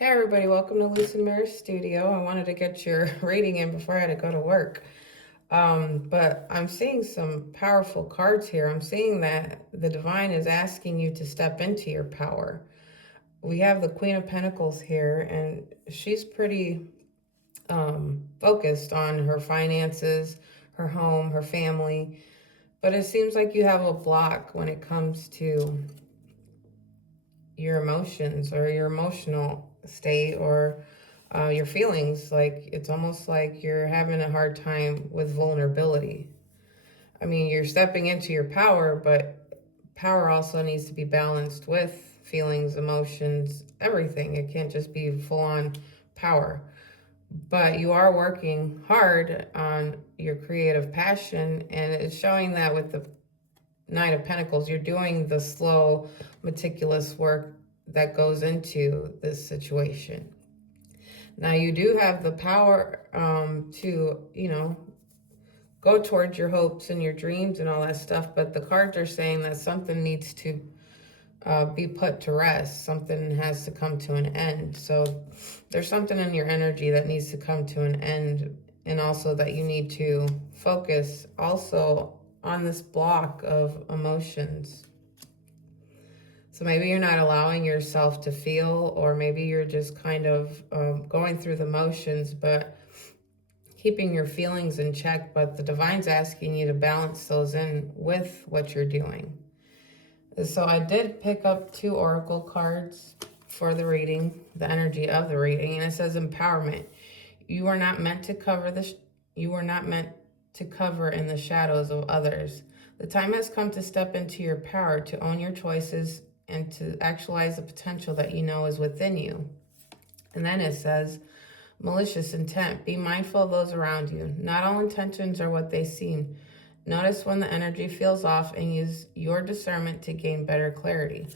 Hey everybody, welcome to Lucid Mirror Studio. I wanted to get your reading in before I had to go to work. But I'm seeing some powerful cards here. I'm seeing that the divine is asking you to step into your power. We have the Queen of Pentacles here, and she's pretty focused on her finances, her home, her family. But it seems like you have a block when it comes to your emotions or your emotional state or your feelings. Like it's almost like you're having a hard time with vulnerability. I mean, you're stepping into your power, but power also needs to be balanced with feelings, emotions, everything. It can't just be full on power. But you are working hard on your creative passion, and it's showing that with the Nine of Pentacles. You're doing the slow, meticulous work that goes into this situation. Now, you do have the power to, go towards your hopes and your dreams and all that stuff, but the cards are saying that something needs to be put to rest. Something has to come to an end. So there's something in your energy that needs to come to an end, and also that you need to focus also on this block of emotions. So maybe you're not allowing yourself to feel, or maybe you're just kind of going through the motions, but keeping your feelings in check. But the divine's asking you to balance those in with what you're doing. So I did pick up 2 oracle cards for the reading, the energy of the reading, and it says empowerment. You are not meant to cover you are not meant to cover in the shadows of others. The time has come to step into your power, to own your choices, and to actualize the potential that you know is within you. And then it says malicious intent. Be mindful of those around you. Not all intentions are what they seem. Notice when the energy feels off and use your discernment to gain better clarity.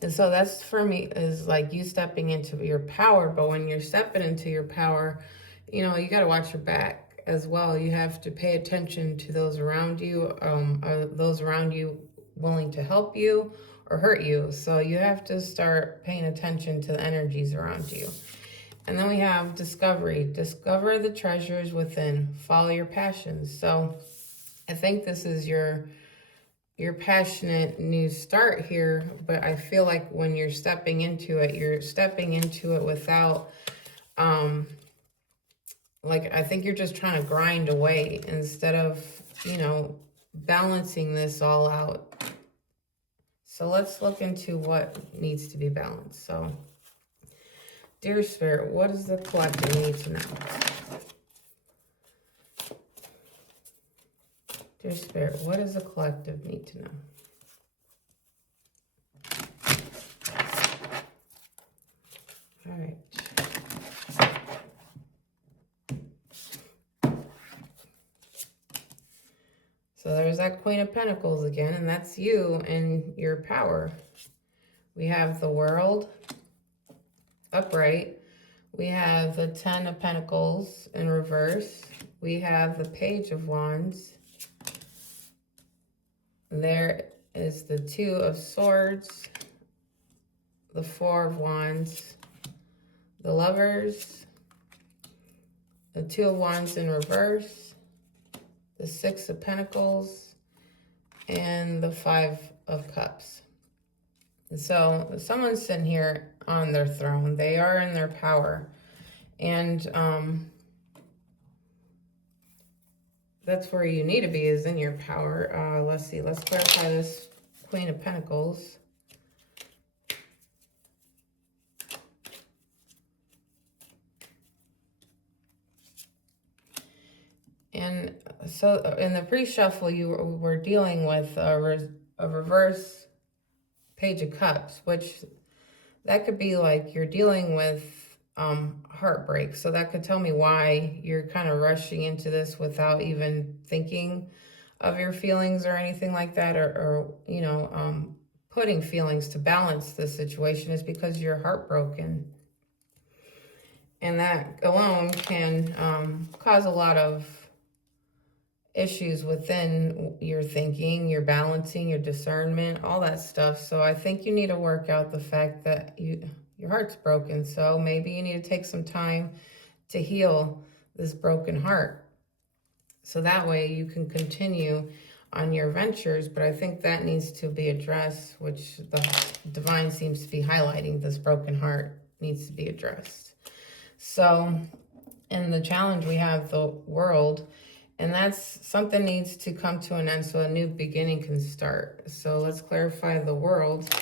And so that's, for me, is like you stepping into your power. But when you're stepping into your power, you got to watch your back as well. You have to pay attention to those around you. Are those around you willing to help you or hurt you? So you have to start paying attention to the energies around you. And then we have discovery. Discover the treasures within. Follow your passions. So I think this is your passionate new start here, but I feel like when you're stepping into it, you're stepping into it without, like, I think you're just trying to grind away instead of, balancing this all out. So let's look into what needs to be balanced. So, dear Spirit, what does the collective need to know? Dear Spirit, what does the collective need to know? All right. So there's that Queen of Pentacles again, and that's you and your power. We have the World upright. We have the Ten of Pentacles in reverse. We have the Page of Wands. There is the Two of Swords, the Four of Wands, the Lovers, the Two of Wands in reverse, the Six of Pentacles, and the Five of Cups. And so someone's sitting here on their throne. They are in their power. And that's where you need to be, is in your power. Let's see. Let's clarify this Queen of Pentacles. And so in the pre-shuffle, you were dealing with a reverse Page of Cups, which that could be like you're dealing with heartbreak. So that could tell me why you're kind of rushing into this without even thinking of your feelings or anything like that, or putting feelings to balance the situation, is because you're heartbroken. And that alone can cause a lot of issues within your thinking, your balancing, your discernment, all that stuff. So I think you need to work out the fact that Your heart's broken. So maybe you need to take some time to heal this broken heart. So that way you can continue on your ventures. But I think that needs to be addressed, which the divine seems to be highlighting. This broken heart needs to be addressed. So in the challenge, we have the world, and that's something needs to come to an end so a new beginning can start. So let's clarify the world.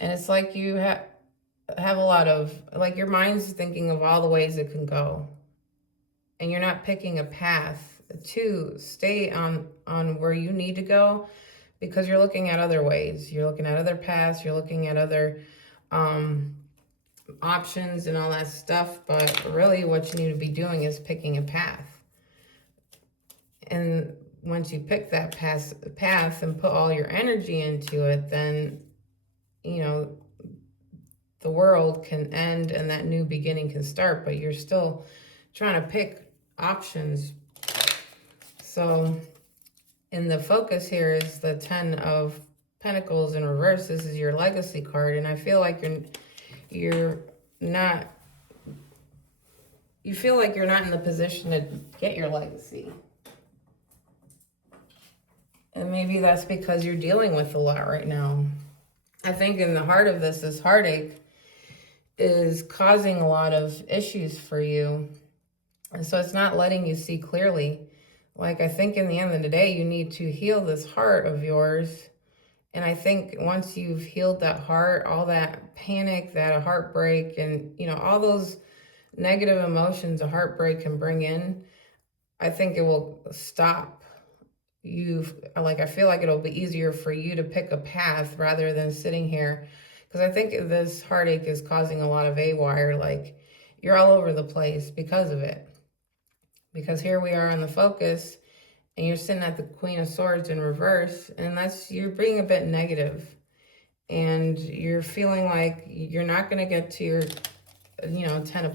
And it's like you have a lot of, like, your mind's thinking of all the ways it can go. And you're not picking a path to stay on where you need to go, because you're looking at other ways. You're looking at other paths. You're looking at other options and all that stuff. But really what you need to be doing is picking a path. And once you pick that path and put all your energy into it, then, you know, the world can end and that new beginning can start, but you're still trying to pick options. So in the focus here is the 10 of Pentacles in reverse. This is your legacy card, and I feel like you're not, you feel like you're not in the position to get your legacy. And maybe that's because you're dealing with a lot right now. I think in the heart of this heartache is causing a lot of issues for you. And so it's not letting you see clearly. Like, I think in the end of the day, you need to heal this heart of yours. And I think once you've healed that heart, all that panic, that heartbreak, and, you know, all those negative emotions a heartbreak can bring in, I think it will stop. I feel like it'll be easier for you to pick a path rather than sitting here. Because I think this heartache is causing a lot of AWire. Like, you're all over the place because of it. Because here we are on the focus, and you're sitting at the Queen of Swords in reverse, and you're being a bit negative. And you're feeling like you're not going to get to your, you know, 10 of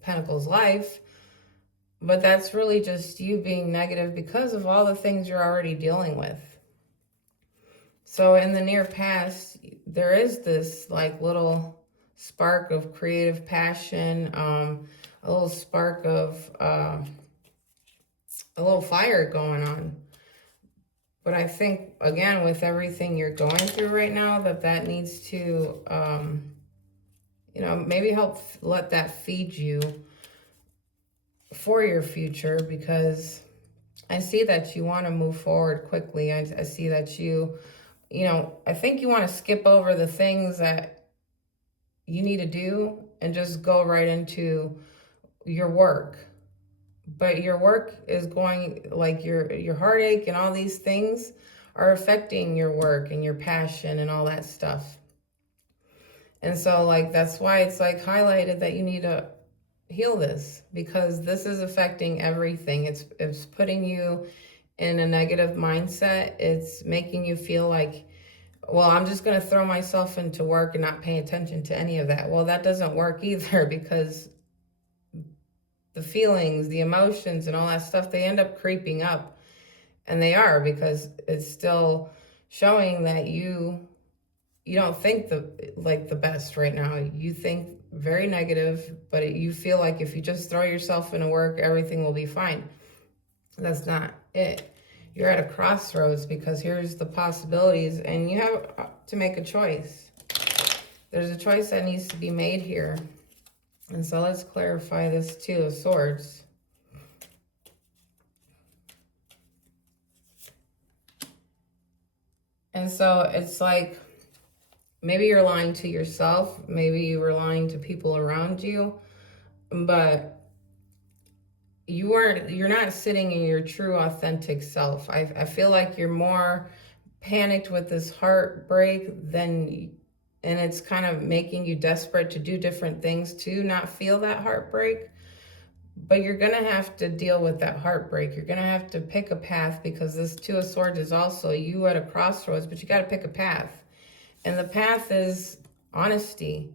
Pentacles life. But that's really just you being negative because of all the things you're already dealing with. So in the near past, there is this like little spark of creative passion, a little spark of a little fire going on. But I think, again, with everything you're going through right now, that needs to, you know, maybe help let that feed you for your future, because I see that you want to move forward quickly. I see that you know, I think you want to skip over the things that you need to do and just go right into your work. But your work is going, like, your heartache and all these things are affecting your work and your passion and all that stuff. And so, like, that's why it's like highlighted that you need to heal this, because this is affecting everything. It's putting you in a negative mindset. It's making you feel like, well, I'm just going to throw myself into work and not pay attention to any of that. Well, that doesn't work either, because the feelings, the emotions, and all that stuff, they end up creeping up. And they are, because it's still showing that you don't think the best right now. You think very negative, but you feel like if you just throw yourself into work, everything will be fine. That's not it. You're at a crossroads, because here's the possibilities, and you have to make a choice. There's a choice that needs to be made here. And so let's clarify this Two of Swords. And so it's like, maybe you're lying to yourself. Maybe you were lying to people around you. But you're not sitting in your true, authentic self. I feel like you're more panicked with this heartbreak and it's kind of making you desperate to do different things to not feel that heartbreak. But you're going to have to deal with that heartbreak. You're going to have to pick a path, because this Two of Swords is also you at a crossroads, but you got to pick a path. And the path is honesty.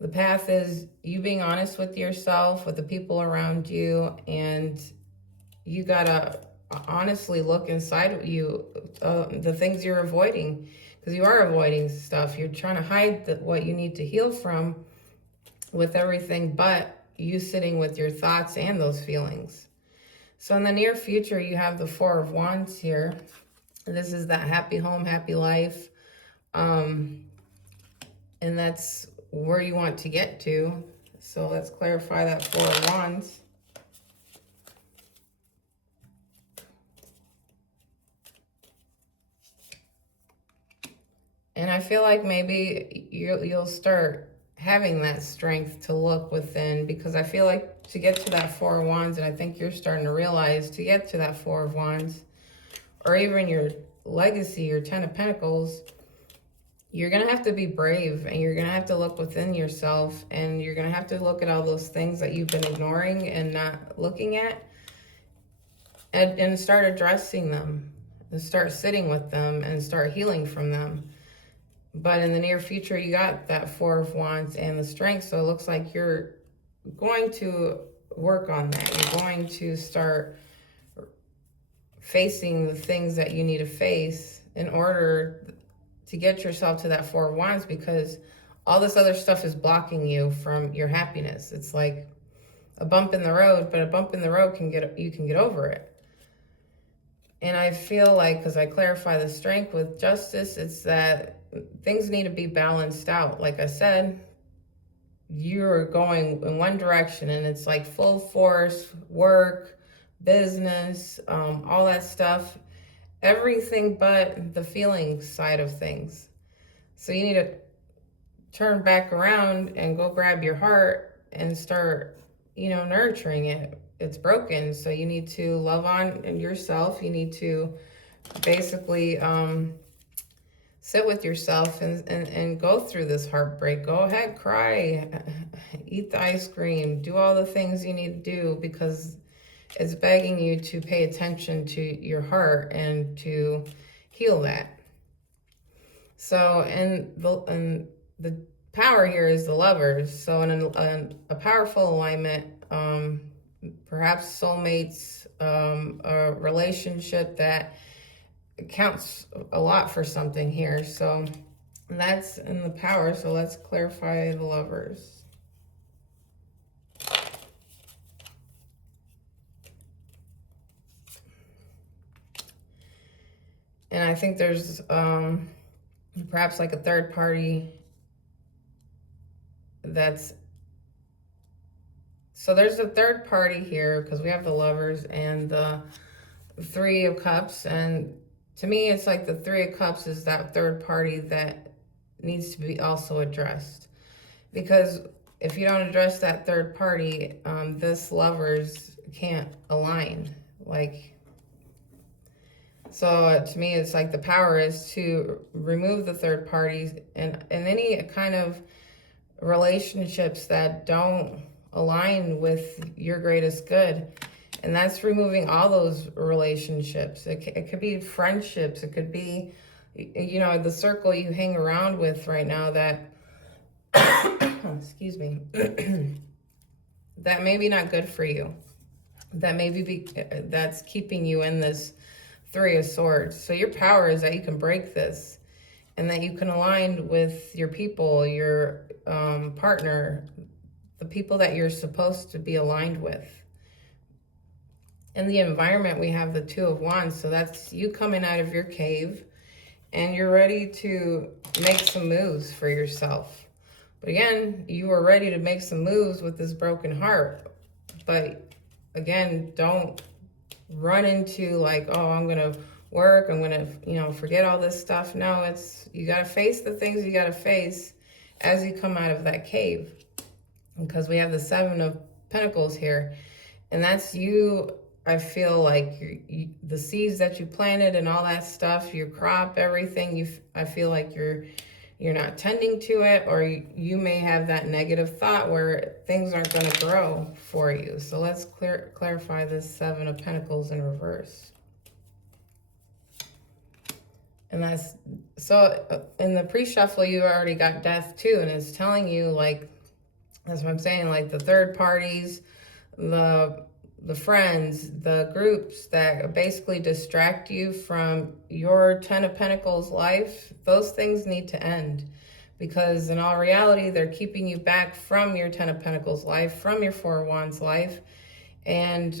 The path is you being honest with yourself, with the people around you, and you got to honestly look inside of you, the things you're avoiding, because you are avoiding stuff. You're trying to hide what you need to heal from with everything but you sitting with your thoughts and those feelings. So in the near future, you have the Four of Wands here. This is that happy home, happy life. And that's where you want to get to. So let's clarify that Four of Wands. And I feel like maybe you'll start having that strength to look within, because I feel like to get to that Four of Wands, and I think you're starting to realize to get to that Four of Wands, or even your legacy, your Ten of Pentacles, you're going to have to be brave, and you're going to have to look within yourself, and you're going to have to look at all those things that you've been ignoring and not looking at, and start addressing them, and start sitting with them, and start healing from them. But in the near future, you got that Four of Wands and the strength. So it looks like you're going to work on that. You're going to start facing the things that you need to face in order to get yourself to that Four of Wands, because all this other stuff is blocking you from your happiness. It's like a bump in the road, but a bump in the road you can get over it. And I feel like, because I clarify the strength with Justice, it's that things need to be balanced out. Like I said, you're going in one direction and it's like full force, work, business, all that stuff, everything but the feeling side of things. So you need to turn back around and go grab your heart and start, nurturing it. It's broken. So you need to love on yourself. You need to basically, sit with yourself and go through this heartbreak. Go ahead, cry, eat the ice cream, do all the things you need to do, because it's begging you to pay attention to your heart and to heal that. So, and the power here is the Lovers. So in a powerful alignment, perhaps soulmates, a relationship that counts a lot for something here. So that's in the power. So let's clarify the Lovers. And I think there's perhaps like a third party so there's a third party here, because we have the Lovers and the Three of Cups, and to me, it's like the Three of Cups is that third party that needs to be also addressed. Because if you don't address that third party, this Lovers can't align. So to me, it's like the power is to remove the third parties and any kind of relationships that don't align with your greatest good. And that's removing all those relationships. It could be friendships. It could be, the circle you hang around with right now that, excuse me, that may be not good for you. That that's keeping you in this Three of Swords. So your power is that you can break this, and that you can align with your people, your partner, the people that you're supposed to be aligned with. In the environment, we have the Two of Wands. So that's you coming out of your cave and you're ready to make some moves for yourself. But again, you were ready to make some moves with this broken heart. But again, don't run into like, oh, I'm going to work. I'm going to, forget all this stuff. No, you got to face the things you got to face as you come out of that cave. Because we have the Seven of Pentacles here. And that's you. I feel like the seeds that you planted and all that stuff, your crop, everything, I feel like you're not tending to it, or you may have that negative thought where things aren't going to grow for you. So let's clarify this Seven of Pentacles in reverse. And that's, so in the pre-shuffle, you already got Death too, and it's telling you, like, that's what I'm saying, like the third parties, the the friends, the groups that basically distract you from your Ten of Pentacles life, those things need to end. Because in all reality, they're keeping you back from your Ten of Pentacles life, from your Four of Wands life. And,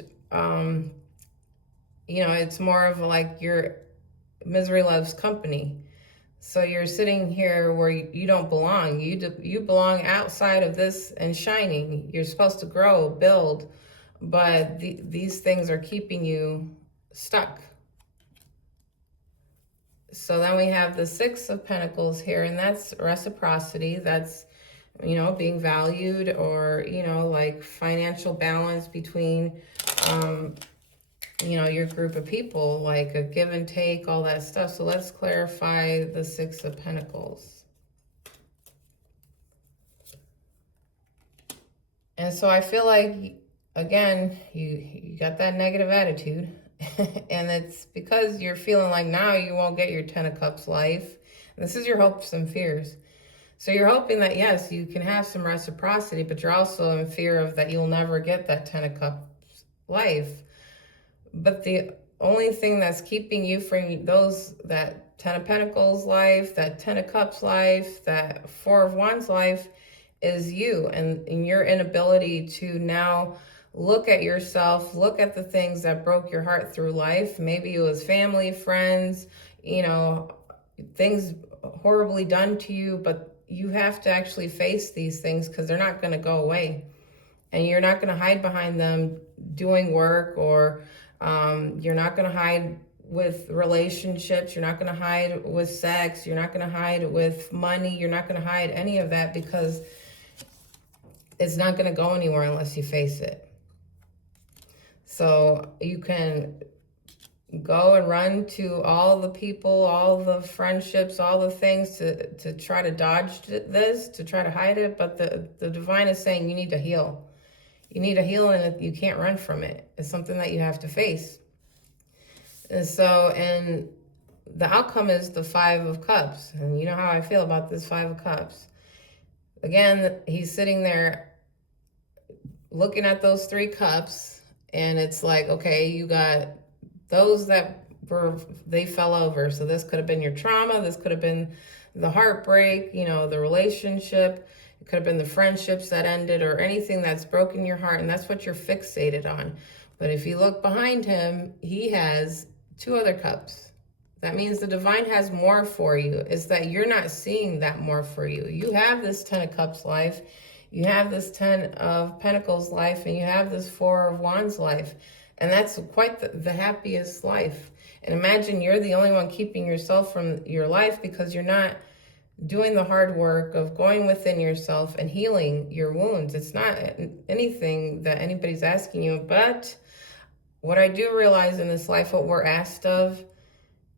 you know, it's more of like your misery loves company. So you're sitting here where you don't belong. You belong outside of this and shining. You're supposed to grow, build, but these things are keeping you stuck. So then we have the Six of Pentacles here, and that's reciprocity. That's, you know, being valued, or, you know, like financial balance between, you know, your group of people, like a give and take, all that stuff. So let's clarify the Six of Pentacles. And so I feel like, again, you got that negative attitude. And it's because you're feeling like now you won't get your Ten of Cups life. This is your hopes and fears. So you're hoping that, yes, you can have some reciprocity, but you're also in fear of that you'll never get that Ten of Cups life. But the only thing that's keeping you from that Ten of Pentacles life, that Ten of Cups life, that Four of Wands life is you and your inability to now look at yourself, look at the things that broke your heart through life. Maybe it was family, friends, you know, things horribly done to you, but you have to actually face these things because they're not going to go away. And you're not going to hide behind them doing work, or you're not going to hide with relationships. You're not going to hide with sex. You're not going to hide with money. You're not going to hide any of that, because it's not going to go anywhere unless you face it. So you can go and run to all the people, all the friendships, all the things to try to dodge this, to try to hide it. But the divine is saying you need to heal. You need to heal, and you can't run from it. It's something that you have to face. And so, and the outcome is the Five of Cups. And you know how I feel about this Five of Cups. Again, he's sitting there looking at those three cups, and it's like, okay, you got those that they fell over. So this could have been your trauma. This could have been the heartbreak, you know, the relationship. It could have been the friendships that ended, or anything that's broken your heart. And that's what you're fixated on. But if you look behind him, he has two other cups. That means the divine has more for you. It's that you're not seeing that more for you. You have this Ten of Cups life. You have this Ten of Pentacles life, and you have this Four of Wands life. And that's quite the happiest life. And imagine you're the only one keeping yourself from your life because you're not doing the hard work of going within yourself and healing your wounds. It's not anything that anybody's asking you. But what I do realize in this life, what we're asked of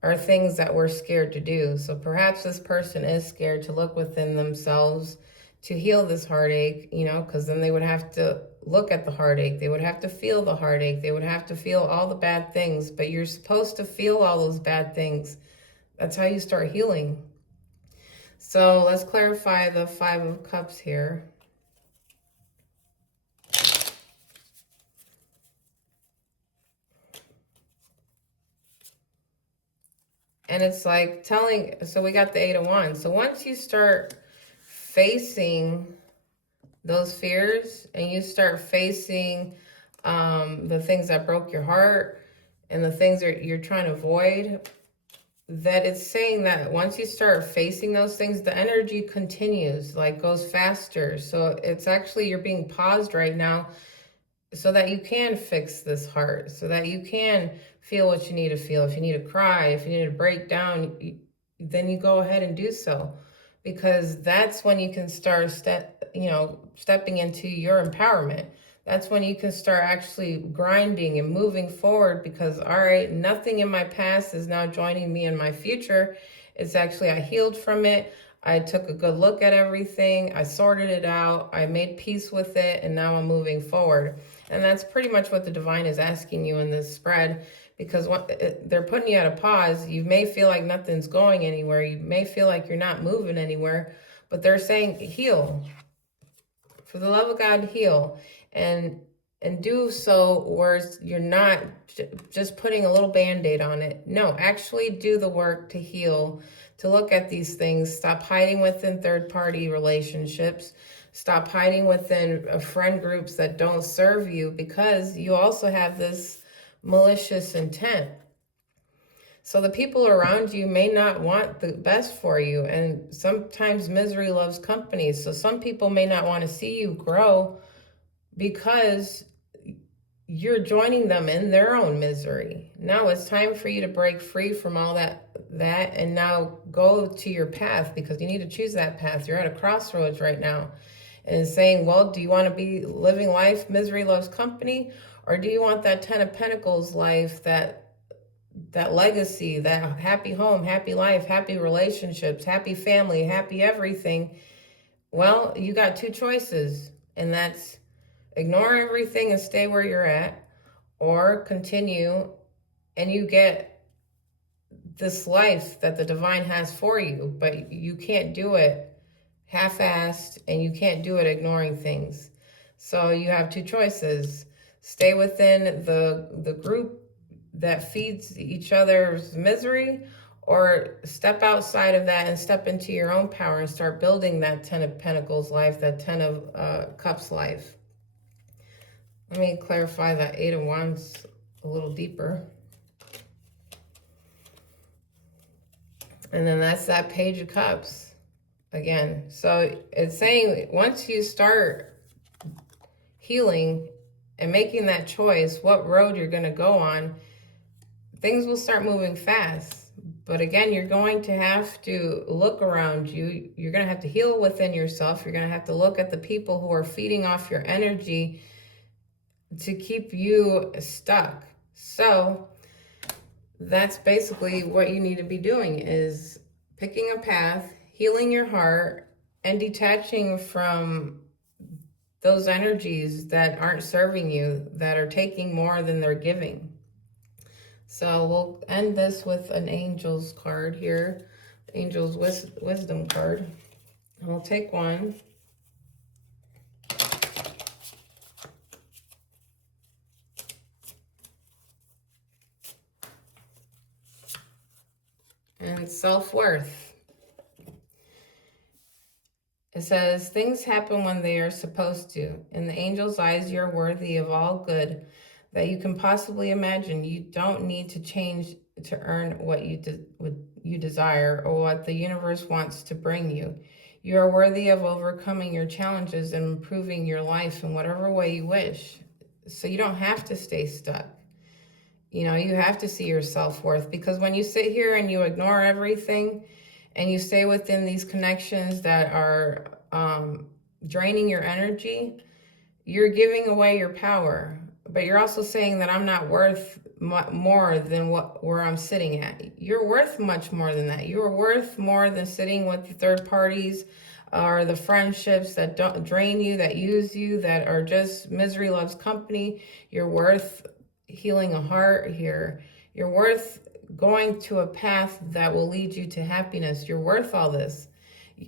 are things that we're scared to do. So perhaps this person is scared to look within themselves to heal this heartache, you know, because then they would have to look at the heartache. They would have to feel the heartache. They would have to feel all the bad things. But you're supposed to feel all those bad things. That's how you start healing. So let's clarify the Five of Cups here. And it's like so we got the Eight of Wands. So once you start facing those fears, and you start facing the things that broke your heart and the things that you're trying to avoid, that it's saying that once you start facing those things, the energy continues, like goes faster. So it's actually, you're being paused right now so that you can fix this heart, so that you can feel what you need to feel. If you need to cry, if you need to break down, then you go ahead and do so. Because that's when you can start stepping into your empowerment. That's when you can start actually grinding and moving forward, because, all right, nothing in my past is now joining me in my future. It's actually, I healed from it. I took a good look at everything. I sorted it out. I made peace with it. And now I'm moving forward. And that's pretty much what the divine is asking you in this spread, because they're putting you at a pause. You may feel like nothing's going anywhere. You may feel like you're not moving anywhere, but they're saying heal. For the love of God, heal. And and do so where you're not just putting a little band-aid on it. No, actually do the work to heal, to look at these things. Stop hiding within third-party relationships. Stop hiding within friend groups that don't serve you, because you also have this malicious intent. So the people around you may not want the best for you, and sometimes misery loves company. So some people may not want to see you grow because you're joining them in their own misery. Now it's time for you to break free from all that and now go to your path, because you need to choose that path. You're at a crossroads right now, and saying, well, do you want to be living life misery loves company, or do you want that 10 of Pentacles life, that legacy, that happy home, happy life, happy relationships, happy family, happy everything? Well, you got two choices, and that's ignore everything and stay where you're at, or continue and you get this life that the divine has for you. But you can't do it half-assed, and you can't do it ignoring things. So you have two choices: stay within the group that feeds each other's misery, or step outside of that and step into your own power and start building that 10 of Pentacles life, that 10 of Cups life. Let me clarify that 8 of Wands a little deeper. And then that's that Page of Cups again. So it's saying once you start healing and making that choice, what road you're going to go on, things will start moving fast. But again, you're going to have to look around you. You're going to have to heal within yourself. You're going to have to look at the people who are feeding off your energy to keep you stuck. So that's basically what you need to be doing, is picking a path, healing your heart, and detaching from those energies that aren't serving you, that are taking more than they're giving. So we'll end this with an Angel's card here, Angel's Wisdom card. And we'll take one. And it's self-worth. It says, things happen when they are supposed to. In the angel's eyes, you're worthy of all good that you can possibly imagine. You don't need to change to earn what you desire or what the universe wants to bring you. You are worthy of overcoming your challenges and improving your life in whatever way you wish. So you don't have to stay stuck. You know, you have to see your self-worth, because when you sit here and you ignore everything and you stay within these connections that are draining your energy, you're giving away your power. But you're also saying that I'm not worth more than where I'm sitting at. You're worth much more than that. You're worth more than sitting with the third parties or the friendships that don't drain you, that use you, that are just misery loves company. You're worth healing a heart here. You're worth going to a path that will lead you to happiness. You're worth all this.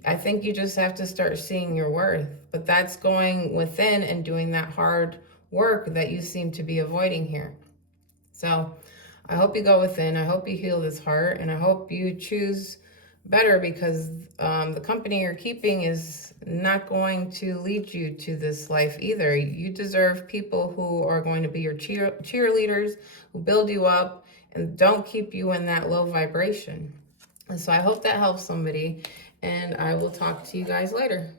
I think you just have to start seeing your worth. But that's going within and doing that hard work that you seem to be avoiding here. So I hope you go within. I hope you heal this heart, and I hope you choose better, because the company you're keeping is not going to lead you to this life either. You deserve people who are going to be your cheerleaders, who build you up and don't keep you in that low vibration. And so I hope that helps somebody, and I will talk to you guys later.